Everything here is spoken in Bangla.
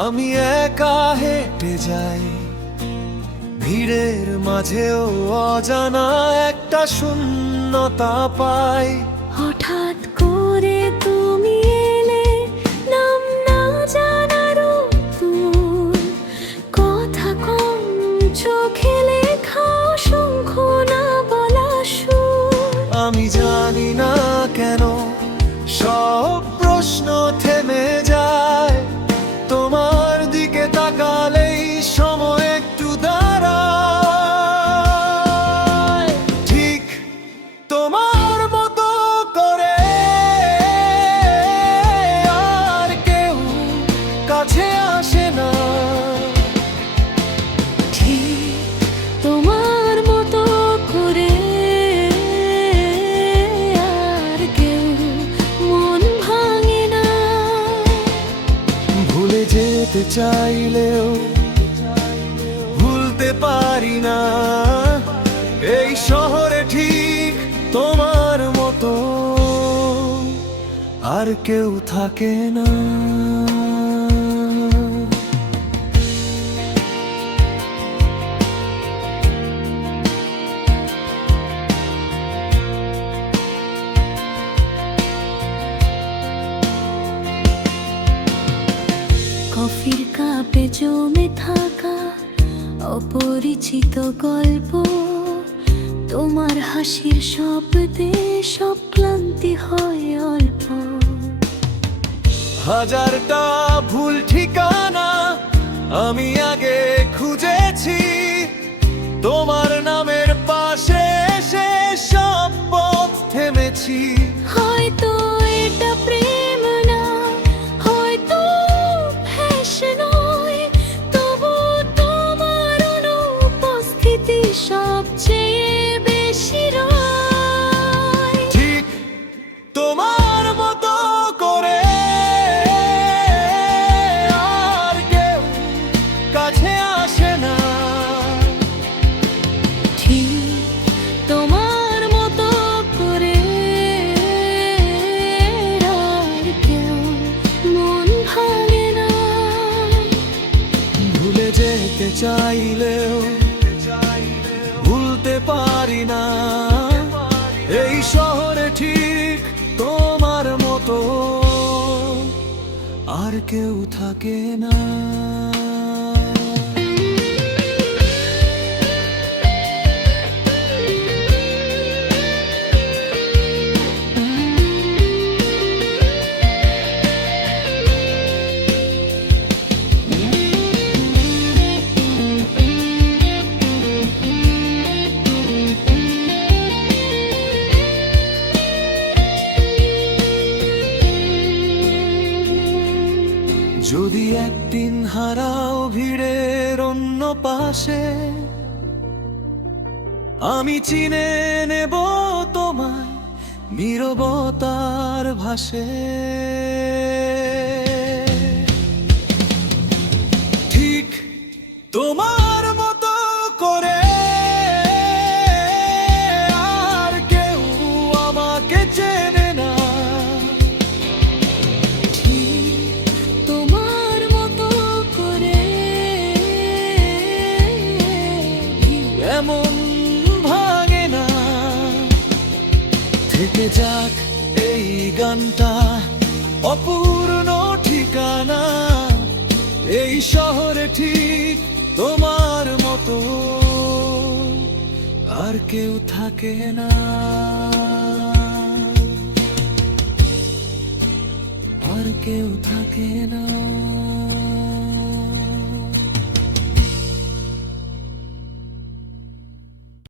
আমি একা হেঁটে যাই ভিড়ের মাঝেও, অজানা একটা শূন্যতা পাই। হঠাৎ করে তুমি এলে, নাম না জানার তুল, কথা কম চোখে লেখা অসংখ্য না বলা সুর। আমি জানি না কেন সব প্রশ্ন থেমে যায়, তোমার দিকে তাকালেই সময় একটু দাঁড়ায়। ঠিক তোমার মতো করে আর কেউ কাছে আসে না। ঠিক তোমার মতো করে আর কেউ মন ভাঙে না। ভুলে যেতে চাইলেও ভুলতে পারি না, এই শহরে ঠিক তোমার মতো আর কেউ থাকে না। কফির কাপে জমে থাকা অপরিচিত গল্প, তোমার হাসির শব্দে সব ক্লান্তি হয় অল্প। হাজারটা ভুল ঠিকানা আমি আগে খুঁজেছি, তোমার নামের পাশে এসে সব পথ থেমেছি। হয়তো এটা প্রেম না, হয়তো ফ্যাশন নয়, তবু তোমার অনুপস্থিতি সবচেয়ে বেশি রয়। ঠিক তোমার মতো করে আর কেউ কাছে আসে না। ঠিক তোমার মতো করে আর কেউ মন ভাঙে না। ভুলে যেতে চাইলেও ভুলতে পারি না, এই শহরে ঠিক তোমার মতো আর কেউ থাকে না। যদি একদিন হারাও ভিড়ের অন্য পাশে, আমি চিনে নেব তোমায় নীরবতার ভাষে। ঠিক তোমার মতো করে আর কেউ আমাকে চেনে না। তোমার মতো করে এমন ভাঙে না। থেকে যাক এই গানটা অপূর্ণ ঠিকানা, এই শহরে ঠিক তোমার মতো আর কেউ থাকে না, আর কেউ থাকে না।